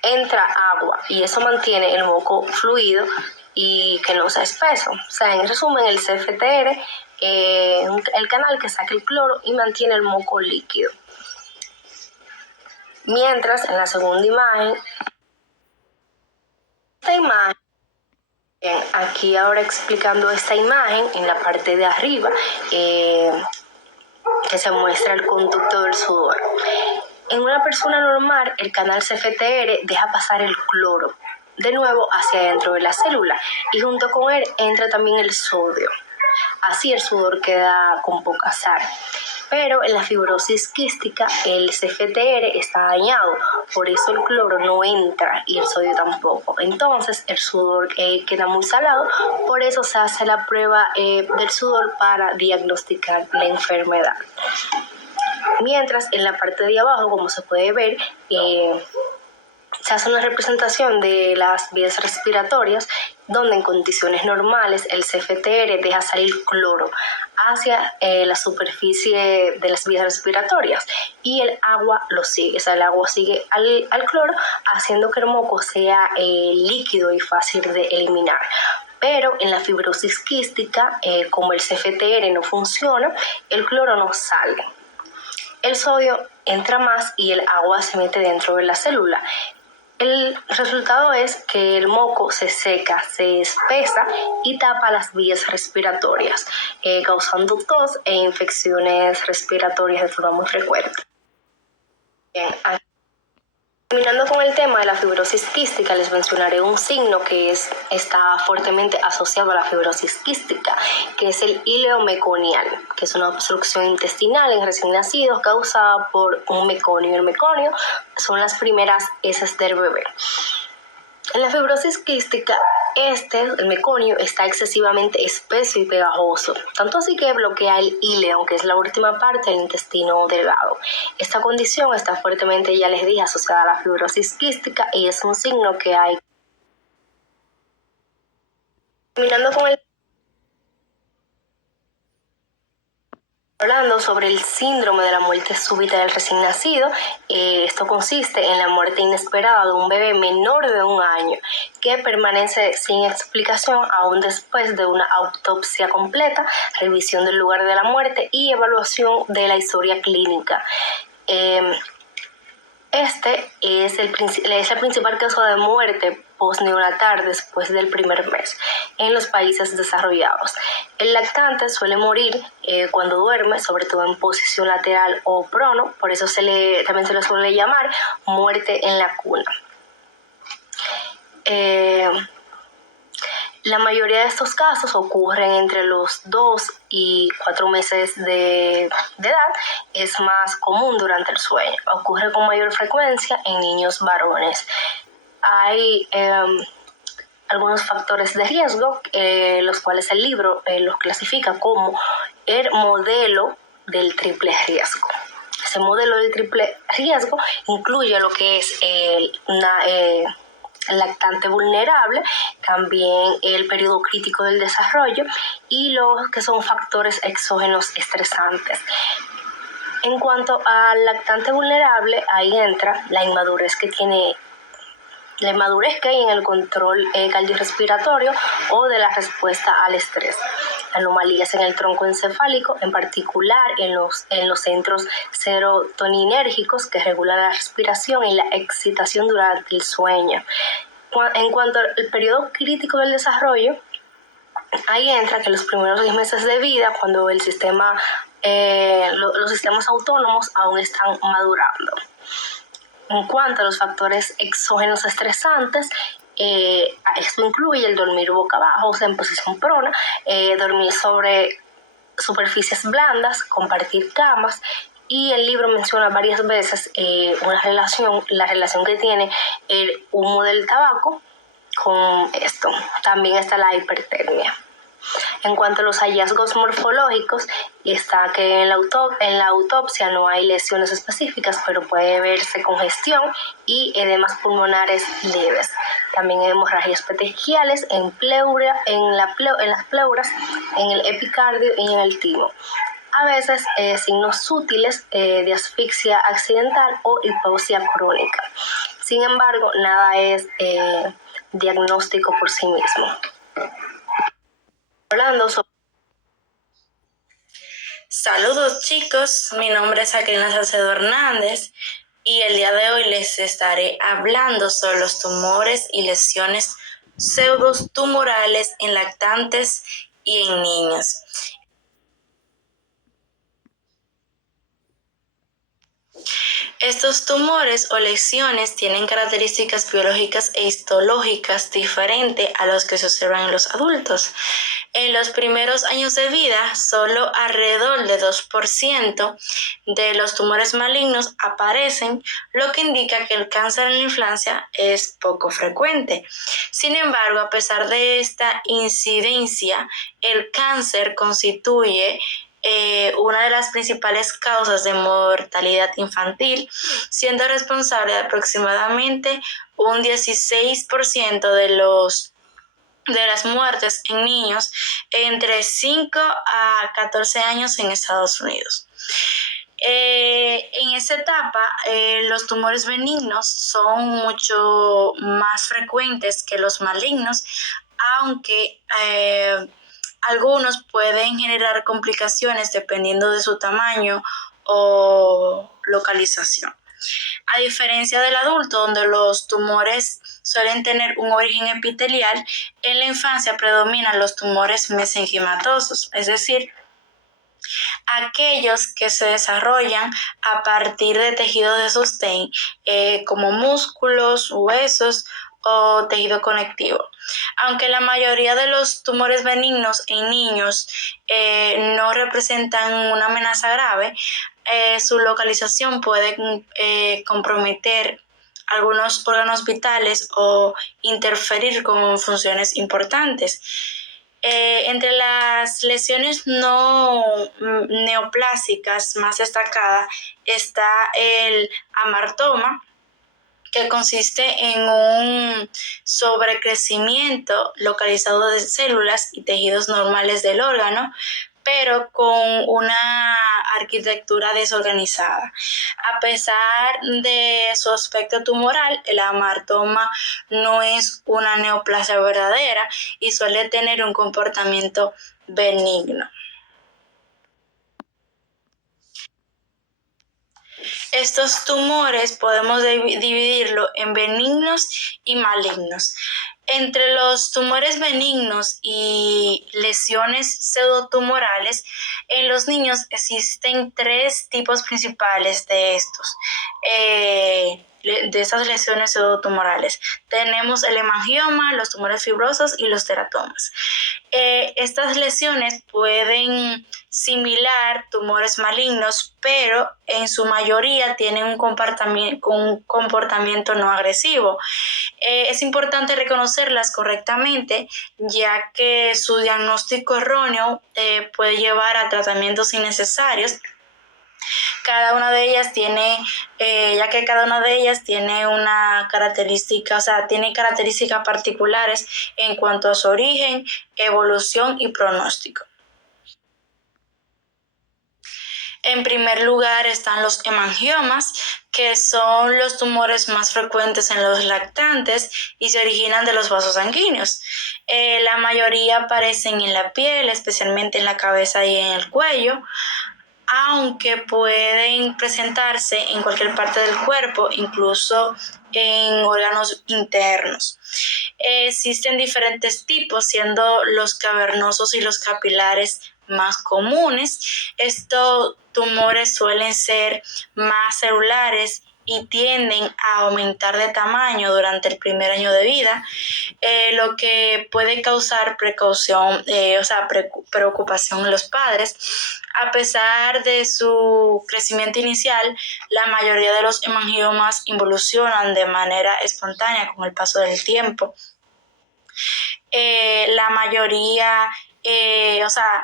entra agua y eso mantiene el moco fluido y que no sea espeso. O sea, en resumen, el CFTR el canal que saca el cloro y mantiene el moco líquido. Mientras, en la segunda imagen, aquí ahora explicando esta imagen, en la parte de arriba, que se muestra el conducto del sudor. En una persona normal, el canal CFTR deja pasar el cloro de nuevo hacia adentro de la célula y junto con él entra también el sodio. Así el sudor queda con poca sal. Pero en la fibrosis quística el CFTR está dañado, por eso el cloro no entra y el sodio tampoco. Entonces el sudor queda muy salado, por eso se hace la prueba del sudor para diagnosticar la enfermedad. Mientras en la parte de abajo, como se puede ver, se hace una representación de las vías respiratorias donde en condiciones normales el CFTR deja salir cloro hacia la superficie de las vías respiratorias y el agua lo sigue, o sea, el agua sigue al cloro haciendo que el moco sea líquido y fácil de eliminar. Pero en la fibrosis quística, como el CFTR no funciona, el cloro no sale. El sodio entra más y el agua se mete dentro de la célula. El resultado es que el moco se seca, se espesa y tapa las vías respiratorias, causando tos e infecciones respiratorias de forma muy frecuente. Bien, Terminando con el tema de la fibrosis quística, les mencionaré un signo que está fuertemente asociado a la fibrosis quística, que es el íleo meconial, que es una obstrucción intestinal en recién nacidos causada por un meconio. El meconio son las primeras heces del bebé. En la fibrosis quística, el meconio, está excesivamente espeso y pegajoso, tanto así que bloquea el íleo, que es la última parte del intestino delgado. Esta condición está fuertemente, ya les dije, asociada a la fibrosis quística y es un signo que hay. Terminando con el Hablando sobre el síndrome de la muerte súbita del recién nacido, esto consiste en la muerte inesperada de un bebé menor de 1 año que permanece sin explicación aún después de una autopsia completa, revisión del lugar de la muerte y evaluación de la historia clínica. Este es la principal causa de muerte postneonatal después del primer mes en los países desarrollados. El lactante suele morir cuando duerme, sobre todo en posición lateral o prono, por eso también se le suele llamar muerte en la cuna. La mayoría de estos casos ocurren entre los 2 y 4 meses de edad. Es más común durante el sueño. Ocurre con mayor frecuencia en niños varones. Hay algunos factores de riesgo, los cuales el libro los clasifica como el modelo del triple riesgo. Ese modelo del triple riesgo incluye lo que es lactante vulnerable, también el periodo crítico del desarrollo y los que son factores exógenos estresantes. En cuanto al lactante vulnerable, ahí entra la inmadurez que hay en el control cardiorrespiratorio o de la respuesta al estrés. Anomalías en el tronco encefálico, en particular en los centros serotoninérgicos que regulan la respiración y la excitación durante el sueño. En cuanto al periodo crítico del desarrollo, ahí entra que los primeros 10 meses de vida, cuando los sistemas autónomos aún están madurando. En cuanto a los factores exógenos estresantes, esto incluye el dormir boca abajo, o sea, en posición prona, dormir sobre superficies blandas, compartir camas, y el libro menciona varias veces la relación que tiene el humo del tabaco con esto. También está la hipertermia. En cuanto a los hallazgos morfológicos, está que en la autopsia no hay lesiones específicas, pero puede verse congestión y edemas pulmonares leves. También hay hemorragias petequiales en las pleuras, en el epicardio y en el timo. A veces signos sutiles de asfixia accidental o hipoxia crónica. Sin embargo, nada es diagnóstico por sí mismo. Saludos chicos, mi nombre es Aquilina Salcedo Hernández y el día de hoy les estaré hablando sobre los tumores y lesiones pseudotumorales en lactantes y en niños. Estos tumores o lesiones tienen características biológicas e histológicas diferentes a los que se observan en los adultos. En los primeros años de vida, solo alrededor de 2% de los tumores malignos aparecen, lo que indica que el cáncer en la infancia es poco frecuente. Sin embargo, a pesar de esta incidencia, el cáncer constituye una de las principales causas de mortalidad infantil, siendo responsable de aproximadamente un 16% de las muertes en niños entre 5 a 14 años en Estados Unidos. En esta etapa, los tumores benignos son mucho más frecuentes que los malignos, aunque algunos pueden generar complicaciones dependiendo de su tamaño o localización. A diferencia del adulto, donde los tumores suelen tener un origen epitelial, en la infancia predominan los tumores mesenquimatosos, es decir, Aquellos que se desarrollan a partir de tejidos de sostén, como músculos, huesos o tejido conectivo. Aunque la mayoría de los tumores benignos en niños no representan una amenaza grave, su localización puede comprometer algunos órganos vitales o interferir con funciones importantes. Entre las lesiones no neoplásicas más destacadas está el amartoma, que consiste en un sobrecrecimiento localizado de células y tejidos normales del órgano, pero con una arquitectura desorganizada. A pesar de su aspecto tumoral, el amartoma no es una neoplasia verdadera y suele tener un comportamiento benigno. Estos tumores podemos dividirlo en benignos y malignos. Entre los tumores benignos y lesiones pseudotumorales, en los niños existen 3 tipos principales de estos. De esas lesiones pseudotumorales. Tenemos el hemangioma, los tumores fibrosos y los teratomas. Estas lesiones pueden similar tumores malignos, pero en su mayoría tienen un comportamiento no agresivo. Es importante reconocerlas correctamente, ya que su diagnóstico erróneo puede llevar a tratamientos innecesarios. Cada una de ellas ya que cada una de ellas tiene una característica, o sea, tiene características particulares en cuanto a su origen, evolución y pronóstico. En primer lugar están los hemangiomas, que son los tumores más frecuentes en los lactantes y se originan de los vasos sanguíneos. La mayoría aparecen en la piel, especialmente en la cabeza y en el cuello, aunque pueden presentarse en cualquier parte del cuerpo, incluso en órganos internos. Existen diferentes tipos, siendo los cavernosos y los capilares más comunes. Estos tumores suelen ser más celulares y tienden a aumentar de tamaño durante el primer año de vida, lo que puede causar preocupación en los padres. A pesar de su crecimiento inicial, la mayoría de los hemangiomas involucionan de manera espontánea con el paso del tiempo. La mayoría,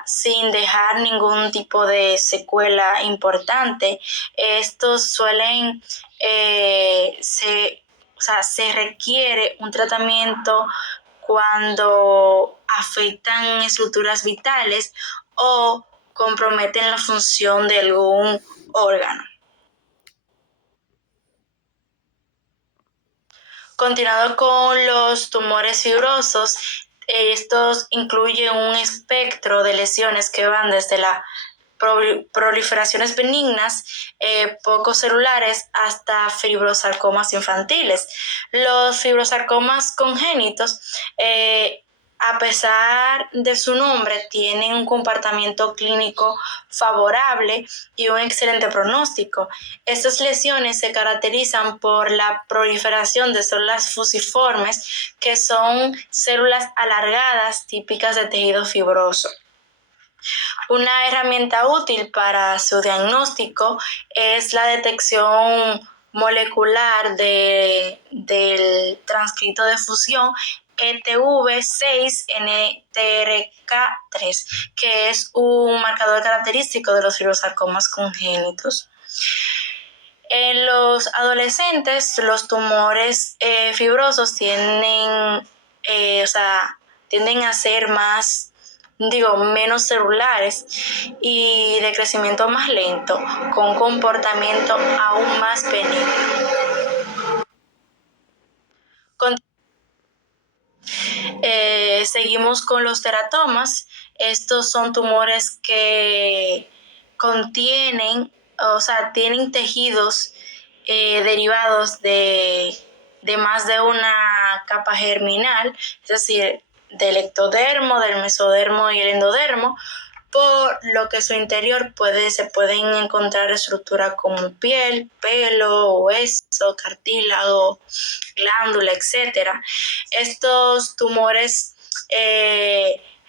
sin dejar ningún tipo de secuela importante. Estos suelen, se requiere un tratamiento cuando afectan estructuras vitales o comprometen la función de algún órgano. Continuando con los tumores fibrosos, estos incluyen un espectro de lesiones que van desde las proliferaciones benignas, poco celulares, hasta fibrosarcomas infantiles. Los fibrosarcomas congénitos, a pesar de su nombre, tienen un comportamiento clínico favorable y un excelente pronóstico. Estas lesiones se caracterizan por la proliferación de células fusiformes, que son células alargadas típicas de tejido fibroso. Una herramienta útil para su diagnóstico es la detección molecular del transcrito de fusión ETV6-NTRK3, que es un marcador característico de los fibrosarcomas congénitos. En los adolescentes, los tumores fibrosos tienden a ser menos celulares y de crecimiento más lento, con comportamiento aún más benigno. Seguimos con los teratomas. Estos son tumores que tienen tejidos derivados de más de una capa germinal, es decir, del ectodermo, del mesodermo y el endodermo, por lo que en su interior se pueden encontrar estructuras como piel, pelo, hueso, cartílago, glándula, etc. Estos tumores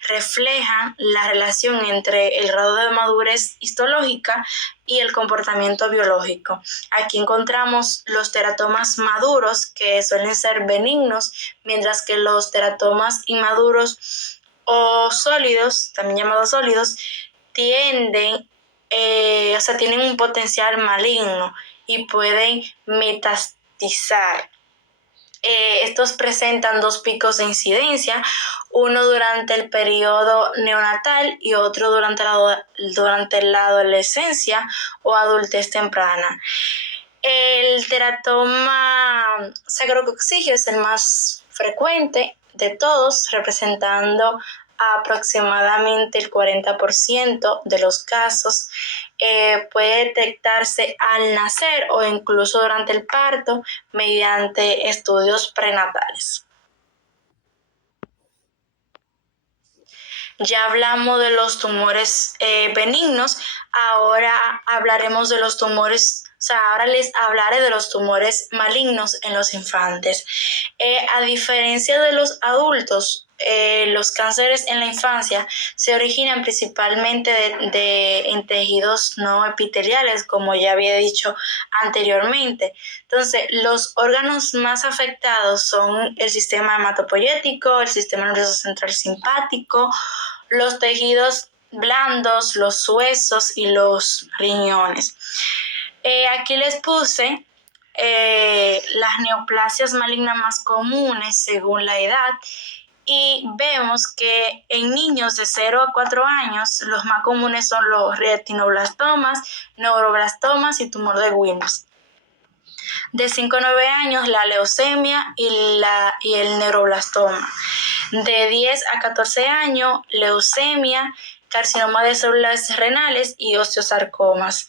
reflejan la relación entre el grado de madurez histológica y el comportamiento biológico. Aquí encontramos los teratomas maduros, que suelen ser benignos, mientras que los teratomas inmaduros o sólidos, también llamados sólidos, tienen un potencial maligno y pueden metastizar. Estos presentan dos picos de incidencia, uno durante el periodo neonatal y otro durante la adolescencia o adultez temprana. El teratoma sacrococcigio es el más frecuente de todos, representando aproximadamente el 40% de los casos. Puede detectarse al nacer o incluso durante el parto mediante estudios prenatales. Ya hablamos de los tumores benignos, ahora hablaremos de los tumores, ahora les hablaré de los tumores malignos en los infantes. A diferencia de los adultos, los cánceres en la infancia se originan principalmente en tejidos no epiteliales, como ya había dicho anteriormente. Entonces, los órganos más afectados son el sistema hematopoyético, el sistema nervioso central simpático, los tejidos blandos, los huesos y los riñones. Aquí les puse las neoplasias malignas más comunes según la edad, y vemos que en niños de 0 a 4 años los más comunes son los retinoblastomas, neuroblastomas y tumor de Wilms. De 5 a 9 años la leucemia y el neuroblastoma. De 10 a 14 años leucemia, carcinoma de células renales y osteosarcomas.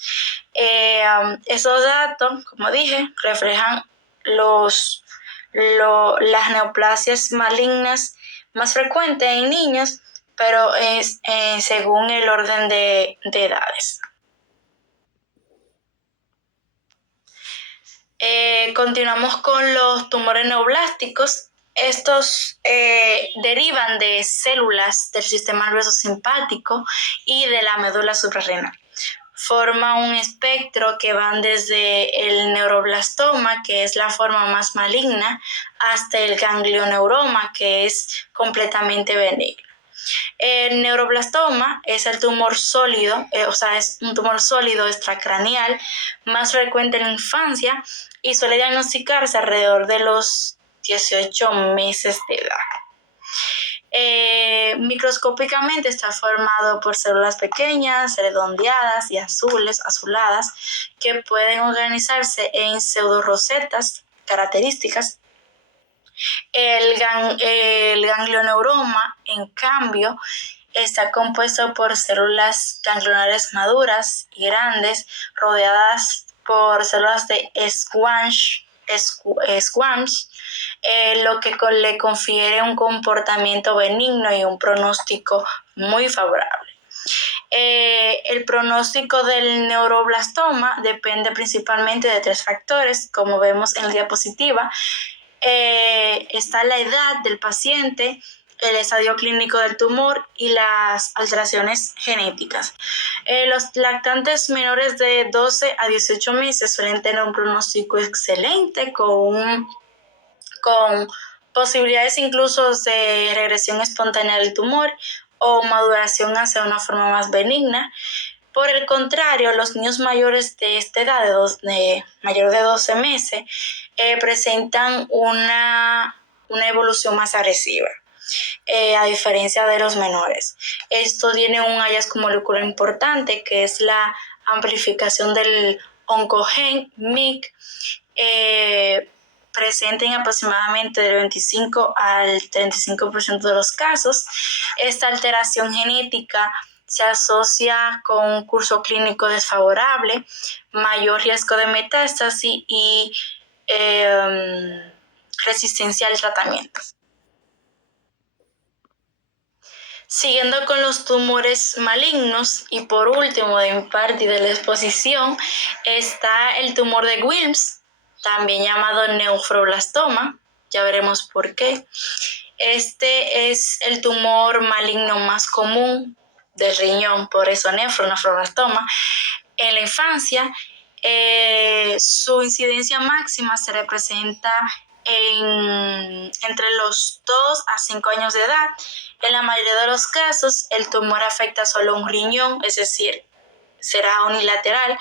Esos datos, como dije, reflejan las neoplasias malignas más frecuentes en niños, pero es según el orden de edades. Continuamos con los tumores neoplásticos. Estos derivan de células del sistema nervioso simpático y de la médula suprarrenal. Forma un espectro que van desde el neuroblastoma, que es la forma más maligna, hasta el ganglioneuroma, que es completamente benigno. El neuroblastoma es el tumor sólido, es un tumor sólido extracraneal más frecuente en la infancia y suele diagnosticarse alrededor de los 18 meses de edad. Microscópicamente está formado por células pequeñas, redondeadas y azuladas, que pueden organizarse en pseudorosetas características. El ganglioneuroma, en cambio, está compuesto por células ganglionares maduras y grandes, rodeadas por células de Schwann, lo que le confiere un comportamiento benigno y un pronóstico muy favorable. El pronóstico del neuroblastoma depende principalmente de 3 factores, como vemos en la diapositiva. Está la edad del paciente, el estadio clínico del tumor y las alteraciones genéticas. Los lactantes menores de 12 a 18 meses suelen tener un pronóstico excelente con posibilidades incluso de regresión espontánea del tumor o maduración hacia una forma más benigna. Por el contrario, los niños mayores de esta edad, mayor de 12 meses, presentan una evolución más agresiva, a diferencia de los menores. Esto tiene un hallazgo molecular importante, que es la amplificación del oncogen MYC, presente en aproximadamente del 25 al 35% de los casos. Esta alteración genética se asocia con un curso clínico desfavorable, mayor riesgo de metástasis y resistencia al tratamiento. Siguiendo con los tumores malignos y por último de mi parte y de la exposición está el tumor de Wilms, también llamado nefroblastoma, ya veremos por qué. Este es el tumor maligno más común del riñón, por eso nefroblastoma. En la infancia, su incidencia máxima se representa entre los 2 a 5 años de edad. En la mayoría de los casos, el tumor afecta solo un riñón, es decir, será unilateral,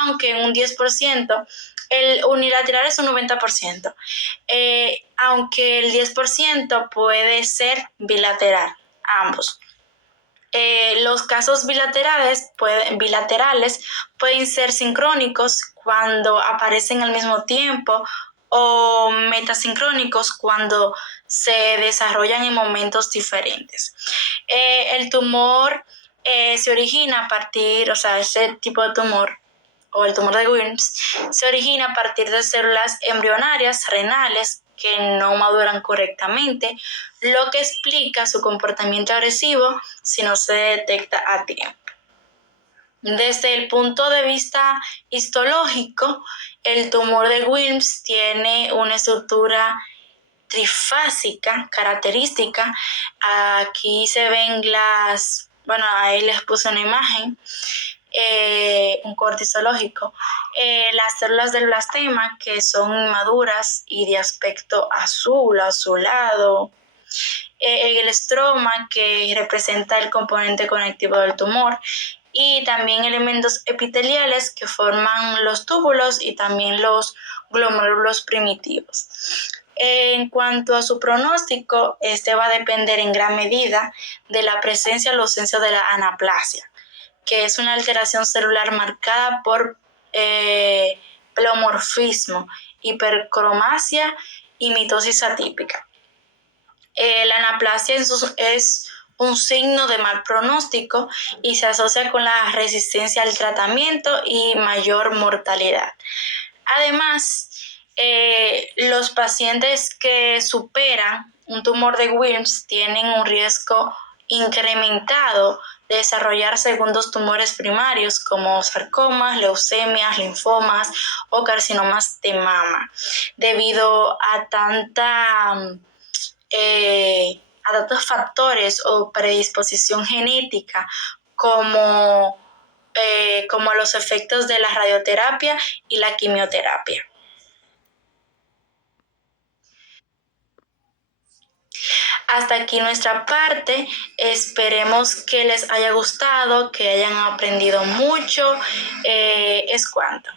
aunque en un 10%, el unilateral es un 90%, aunque el 10% puede ser bilateral, ambos. Los casos bilaterales pueden ser sincrónicos cuando aparecen al mismo tiempo o metasincrónicos cuando se desarrollan en momentos diferentes. El tumor se origina a partir, ese tipo de tumor o el tumor de Wilms se origina a partir de células embrionarias renales que no maduran correctamente, lo que explica su comportamiento agresivo si no se detecta a tiempo. Desde el punto de vista histológico, el tumor de Wilms tiene una estructura trifásica característica. Aquí se ven ahí les puse una imagen, un corte histológico. Las células del blastema, que son inmaduras y de aspecto azulado. El estroma, que representa el componente conectivo del tumor, y también elementos epiteliales que forman los túbulos y también los glomérulos primitivos. En cuanto a su pronóstico, este va a depender en gran medida de la presencia o la ausencia de la anaplasia, que es una alteración celular marcada por pleomorfismo, hipercromasia y mitosis atípica. La anaplasia es un signo de mal pronóstico y se asocia con la resistencia al tratamiento y mayor mortalidad. Además, los pacientes que superan un tumor de Wilms tienen un riesgo incrementado de desarrollar segundos tumores primarios como sarcomas, leucemias, linfomas o carcinomas de mama, debido a tantos factores o predisposición genética como los efectos de la radioterapia y la quimioterapia. Hasta aquí nuestra parte, esperemos que les haya gustado, que hayan aprendido mucho, es cuanto.